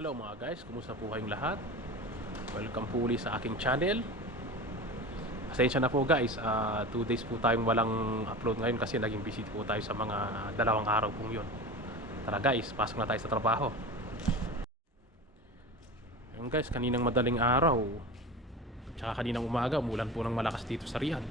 Hello mga guys, kumusta po kayong lahat? Welcome po ulit sa aking channel. Pasensya na po guys, 2 days po tayong walang upload ngayon kasi naging busy po tayo sa mga dalawang araw pong yun. Tara guys, pasok na tayo sa trabaho. Yung guys, kaninang madaling araw tsaka kaninang umaga, umulan po ng malakas dito sa Riyadh.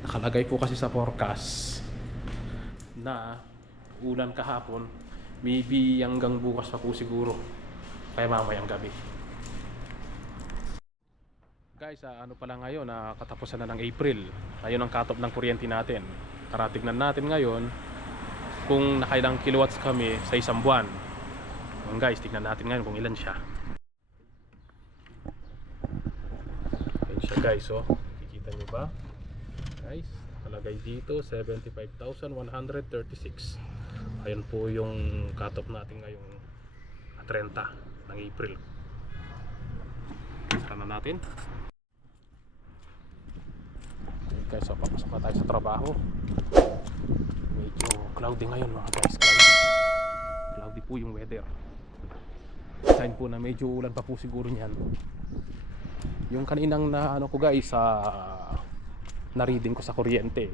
Nakalagay po kasi sa forecast na ulan kahapon, maybe hanggang bukas pa po siguro, kaya mamayang gabi. Guys, ano pala ngayon, katapusan na ng April. Ayun ang cut-off ng kuryente natin. Tara, tignan natin ngayon kung nakailang kilowatts kami sa isang buwan. Guys, tignan natin ngayon kung ilan siya. Ayun siya guys, oh. Kikita nyo ba? Guys, nakalagay dito 75,136. Ayun po yung cut-off natin ngayong 30 ng April. Saka na natin. Okay, so papasok na tayo sa trabaho. Medyo cloudy ngayon mga guys, cloudy po yung weather. Sign po na medyo ulan pa po siguro niyan. Yung kaninang na ano ko guys, na-reading ko sa kuryente,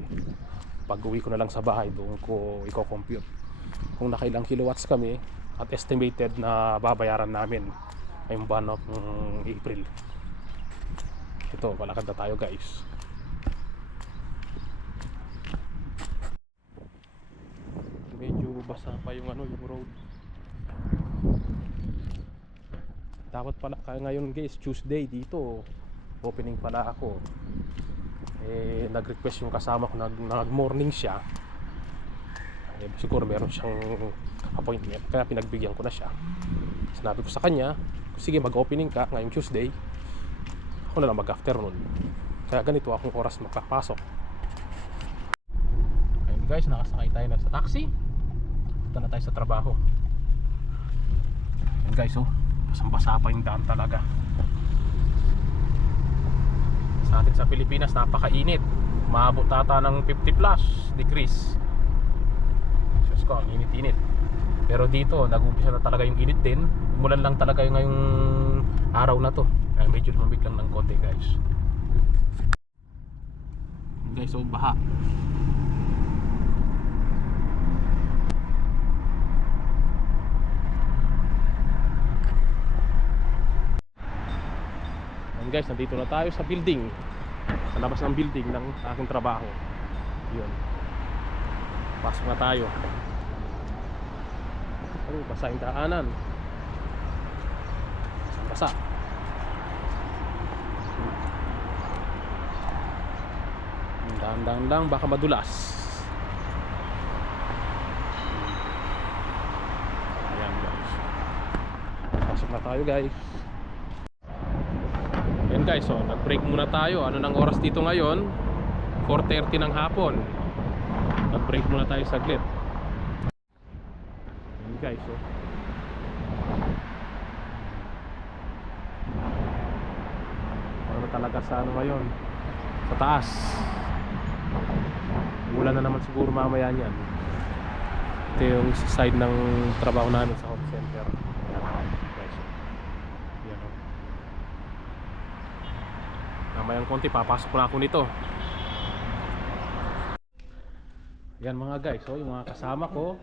pag uwi ko na lang sa bahay doon ko i-compute kung nakailang kilowatts kami at estimated na babayaran namin ngayong buwan ng April. Ito, palakad na tayo guys. Medyo basa pa yung yung road. Dapat pala ngayon guys, Tuesday dito opening pala ako. Nag-request yung kasama ko, nag-morning siya. Siguro meron siyang appointment kaya pinagbigyan ko na siya. Sinabi ko sa kanya, sige mag-opening ka ngayong Tuesday, ako na lang mag-afternoon. Kaya ganito akong oras magpapasok. Ayun guys, nakasakay tayo na sa taxi. Punta na tayo sa trabaho. Ayun guys, oh, basang-basa pa yung daan talaga. Sa atin sa Pilipinas napakainit, maabot tata ng 50 plus degrees. Diyos ko, ang init-init. Pero dito nag-umpisa na talaga yung init din. Umulan lang talaga yung ngayong araw na to, kaya medyo lumamig lang ng konti guys. Guys, so baha. Guys, nandito na tayo sa building, sa labas ng building ng aking trabaho. Yun, pasok na tayo. Basa yung daanan, basa. Dahan-dahan, baka madulas. Ayan guys, pasok na tayo guys. Ayan guys, so nag-break muna tayo. Ano nang oras dito ngayon? 4:30 ng hapon. Nag-break muna tayo saglit. Ayan guys, so ano talaga sa ano ngayon? Sa taas. Ulan na naman siguro mamaya niyan. Ito yung side ng trabaho namin sa home center. Mamayang konti papasok na ako nito. Yan mga guys, so yung mga kasama ko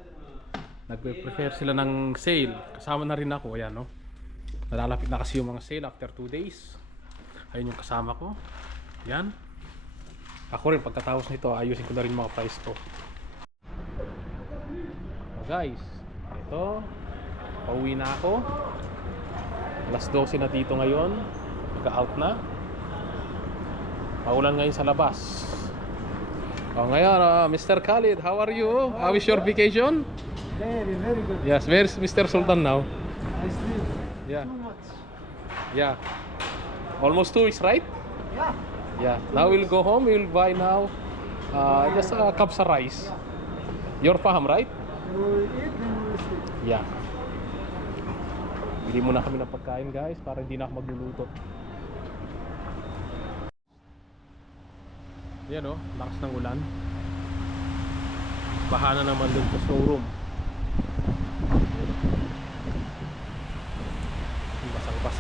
nagpe-prepare sila ng sale. Kasama na rin ako, ayan no. Nalalapit na kasi yung mga sale after 2 days. Ayun yung kasama ko. Yan. Ako rin pagkatapos nito ayusin ko na rin mga price ko. So guys, ito pauwi na ako. Alas 12 na dito ngayon. Mag-out na. Paulan ngayon sa labas. Ngayon, Mr. Khalid, how are you? How is your vacation? Very good. Yes, where's Mr. Sultan now? I sleep Yeah. too much. Yeah. Almost 2 weeks, right? Yeah. Yeah. Now we'll go home. We'll buy now just a cup of rice. Your faham, right? We will eat and we will sleep. Yeah. Bili muna kami ng pagkain, guys, para hindi na ako magluluto. Yan o, lakas ng ulan. Baha na naman dun sa showroom.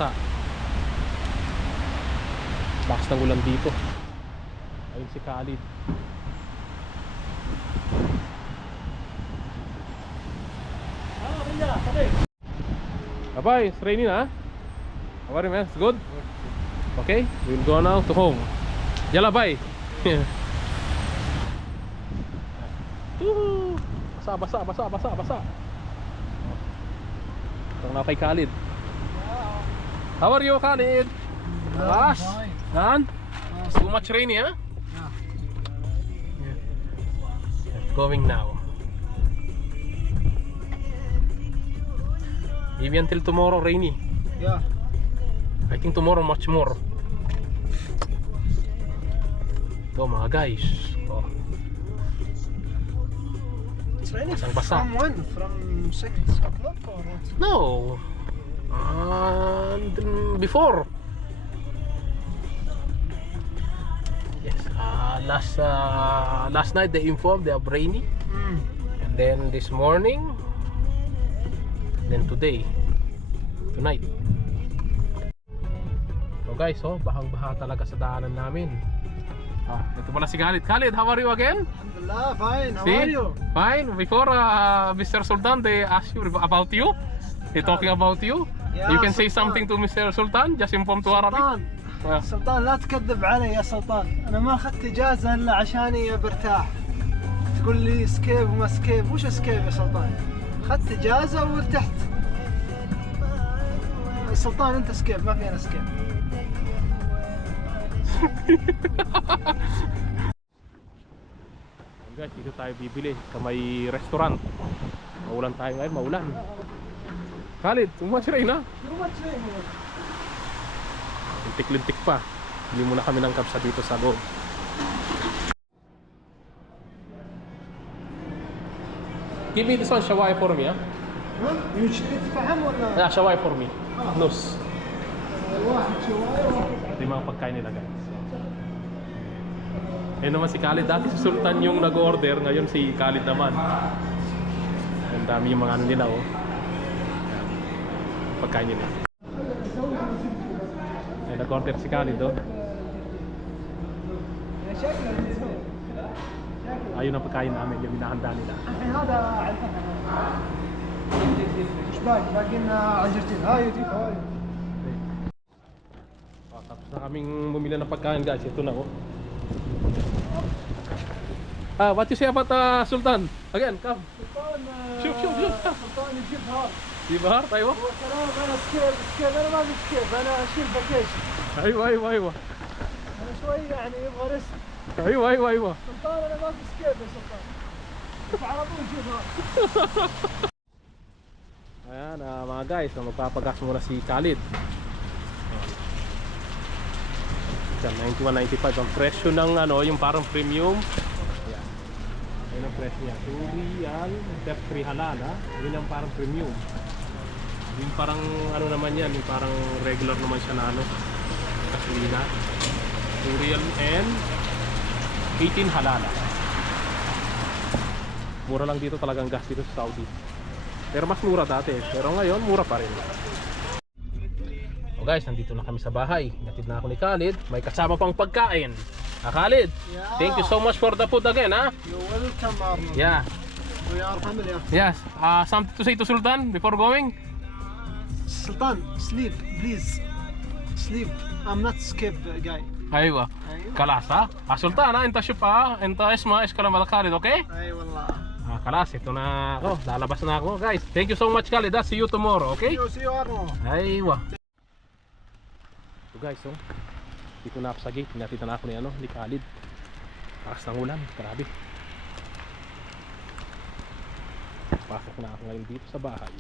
basa. Lakas ng ulan dito. Ayun si Khalid. Bye-bye, it's raining ha? How are you man? It's good? Okay, we'll go now to home. Yalla, bye! Basa, basa, basa, basa, basa. Ito na kay Khalid. How are you, Khalid? Relax. Nan? Too much rainy, huh? It's going now. Maybe until tomorrow rainy. Yeah. I think tomorrow much more. Ito mga guys. Oh. It's raining Basang basa. from when? From 6 o'clock or what? No. Before. Yes. Last night they informed they are rainy. And then this morning. Then today. Tonight. So guys, oh, bahang-baha talaga sa daanan namin. Ito pala si Khalid. Khalid, how are you again? Alhamdulillah, fine. How See? are you? Fine. Before Mr. Sultan, they ask you about you. They talking about you. Yeah, You can say Sultan. something to Mr. Sultan. Just inform to Arabic. سلطان سلطان لا تكذب علي يا سلطان. أنا ما أخذت إجازة إلا عشاني برتاح. تقول لي سكيب وما سكيب. وش سكيب يا سلطان؟ أخذت إجازة وارتحت. سلطان أنت سكيب ما في أنا سكيب. Guys, dito tayo bibili sa may restaurant. Maulan tayo ngayon, maulan. Khalid, umuha si Reyna. Lintik-lintik pa. Hindi muna kami ng kapsa dito sa loob. Give me this one, shawai for me, ha? تفهم ولا؟ Yeah, shawai for me. Nus. واحد شواية وواحد. Ito yung mga pagkain nila, guys. Ayun naman si Khalid. Dati si Sultan yung nag-order. Ngayon si Khalid naman. Ang dami yung mga ano nila, oh. Pagkain nila. Ay, nag-order si Khalid, oh. Ayun ang pagkain namin, yung minahanda nila. الحين هذا على الفحم. ايش باقي؟ باقي لنا عجرتين. هاي يجيب هاي. Tapos na kaming bumili ng pagkain, guys. Ito na, oh. What you say about Sultan? Again, come. سلطان شوف سلطان يجيب هاي. Di ba? Tayo? هو كلام انا سكيب سكيب انا ما في سكيب انا اشيل باكيشن. Aywa. انا شوي يعني يبغى ريسك. Aywa. سلطان انا ما في سكيب يا سلطان. شوف على طول جيب هاي. Ayan, mga guys, magpapagas muna si Khalid. Yan, 91.95 ang presyo ng ano, yung parang premium. Ayan. Ayun ang presyo niya. 2 real, 3 halal, ha? Ayun ang parang premium. Yung parang ano naman yan, yung parang regular naman siya na ano, gasolina. 2 real and 18 halal. Mura lang dito talagang gas dito sa Saudi. Pero mas mura dati. Pero ngayon, mura pa rin. So guys, nandito na kami sa bahay. Natid na ako ni Khalid. May kasama pang pagkain. Khalid, Yeah. thank you so much for the food again, ha? You're welcome Arnold. Yeah. We are family. Yes. Something to say to Sultan before going? Sultan, sleep please. Sleep. I'm not skip guy. Aywa. ايوه. Kalas, ha? Sultan, ha? Inta شوف, Inta اسمع ايش كلام Khalid, okay? اي والله. Kalas, ito na ako. Lalabas na ako. Guys, thank you so much, Khalid. See you tomorrow, okay? See you Arnold. Aywa. So guys, oh, dito na ako sa gate. Pinatita na ako ni Khalid. Takas ng ulan, grabe. Pasok na ako ngayon dito sa bahay.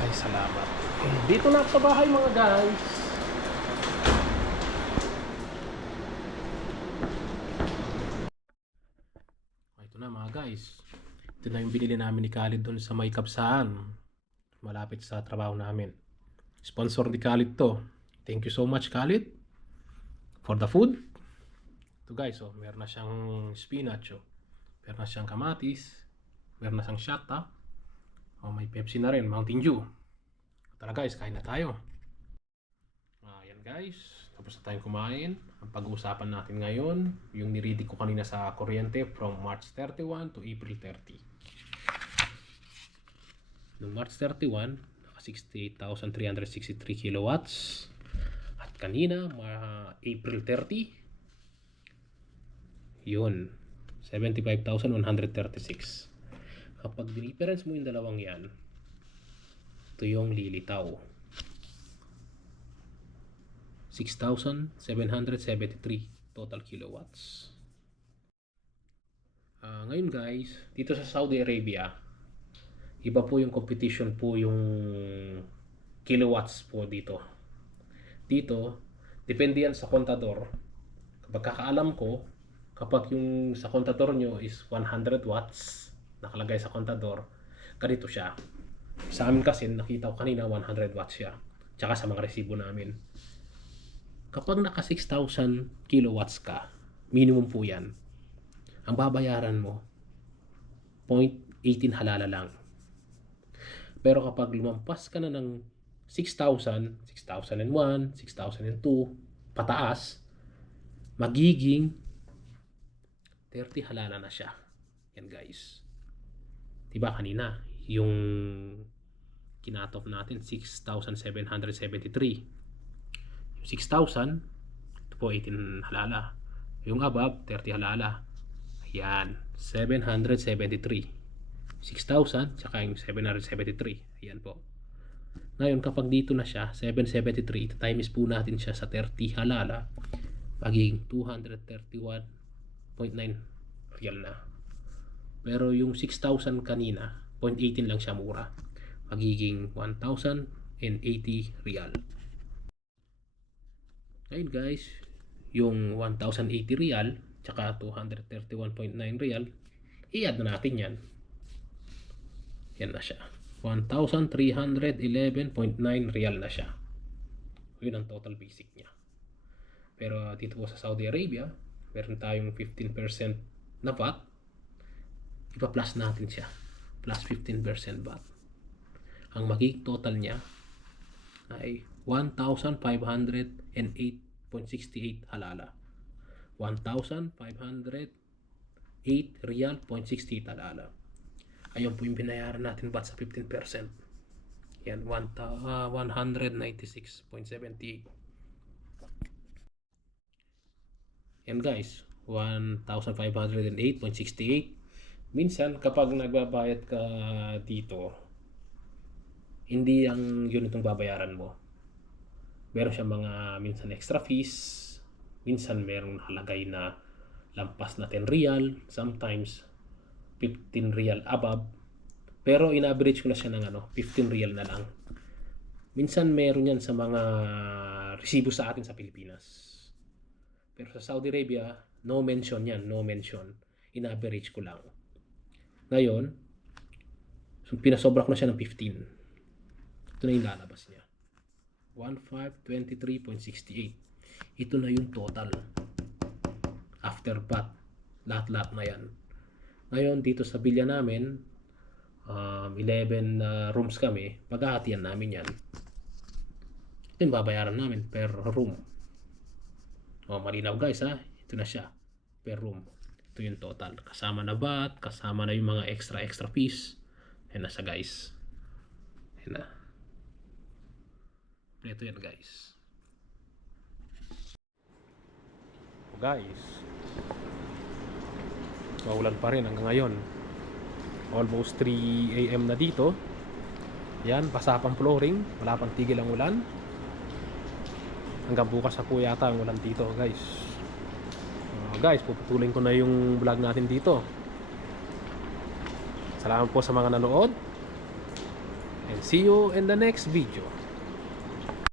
Ay, salamat. Dito na ako sa bahay, mga guys. Ito na, mga guys. Ito na yung binili namin ni Khalid doon sa may Kabsaan, malapit sa trabaho namin. Sponsor ni Khalid to. Thank you so much, Khalid, for the food. Ito guys, oh, meron na siyang spinach, oh. Meron na siyang kamatis, Meron na siyang shot ha. Oh, may Pepsi na rin, Mountain Dew. Tara guys, kain na tayo. Ayan guys, tapos na tayong kumain. Ang pag-uusapan natin ngayon, yung niridi ko kanina sa kuryente from March 31 to April 30. Noong March 31, naka 68,363 kilowatts. At kanina, April 30, yun, 75,136. Kapag diniference mo yung dalawang yan, ito yung lilitaw. 6,773 total kilowatts. Ngayon guys, dito sa Saudi Arabia, iba po yung competition po yung kilowatts po dito. Dito, depende yan sa kontador. Kapag kakaalam ko, kapag yung sa kontador nyo is 100 watts, nakalagay sa kontador, ganito siya. Sa amin kasi, nakita ko kanina 100 watts siya. Tsaka sa mga resibo namin. Kapag naka 6,000 kilowatts ka, minimum po yan. Ang babayaran mo, 0.18 halala lang. Pero kapag lumampas ka na ng 6,000, 6,001, 6,002, pataas, magiging 30 halala na siya. Yan guys. Diba kanina, yung kinatop natin, 6,773. Yung 6,000, ito po 18 halala. Yung above, 30 halala. Ayan, 773. 6,000, tsaka yung 773. Ayan po. Ngayon, kapag dito na siya, 773, times po natin siya sa 30 halala, magiging 231.9 real na. Pero yung 6,000 kanina, 0.18 lang siya mura. Magiging 1,080 real. Ngayon guys, yung 1,080 real, tsaka 231.9 real, i-add na natin yan. Yan na siya. 1,311.9 real na siya. Yun ang total basic niya. Pero dito po sa Saudi Arabia, meron tayong 15% na VAT. Ipa-plus natin siya. Plus 15% VAT. Ang magiging total niya ay 1,508.68 halala. 1,508 real 0.68 halala. Ayun po yung binayaran natin VAT sa 15%. Yan, 196.78. Yan guys, 1,508.68. Minsan kapag nagbabayad ka dito, hindi ang yun itong babayaran mo. Meron siya mga minsan extra fees, minsan meron halagay na lampas na 10 real, sometimes 15 real above. Pero in-average ko na siya ng 15 real na lang. Minsan meron yan sa mga resibo sa atin sa Pilipinas. Pero sa Saudi Arabia, no mention yan, no mention. In-average ko lang. Ngayon, pinasobra ko na siya ng 15. Ito na yung lalabas niya. 1,523.68. Ito na yung total. After VAT. Lahat-lahat na yan. Ngayon, dito sa bilya namin, 11 rooms kami. Paghahatian namin yan. Ito yung babayaran namin per room. Malinaw guys ha. Ito na siya. Per room. Ito yung total. Kasama na VAT, kasama na yung mga extra fees. Ayan na siya guys. Ayan na. Ito yan guys. Guys, maulan pa rin hanggang ngayon. Almost 3 AM na dito. Yan, basa pang flooring. Wala pang tigil ang ulan. Hanggang bukas na po yata ang ulan dito guys. Guys, puputulin ko na yung vlog natin dito. Salamat po sa mga nanood. And see you in the next video.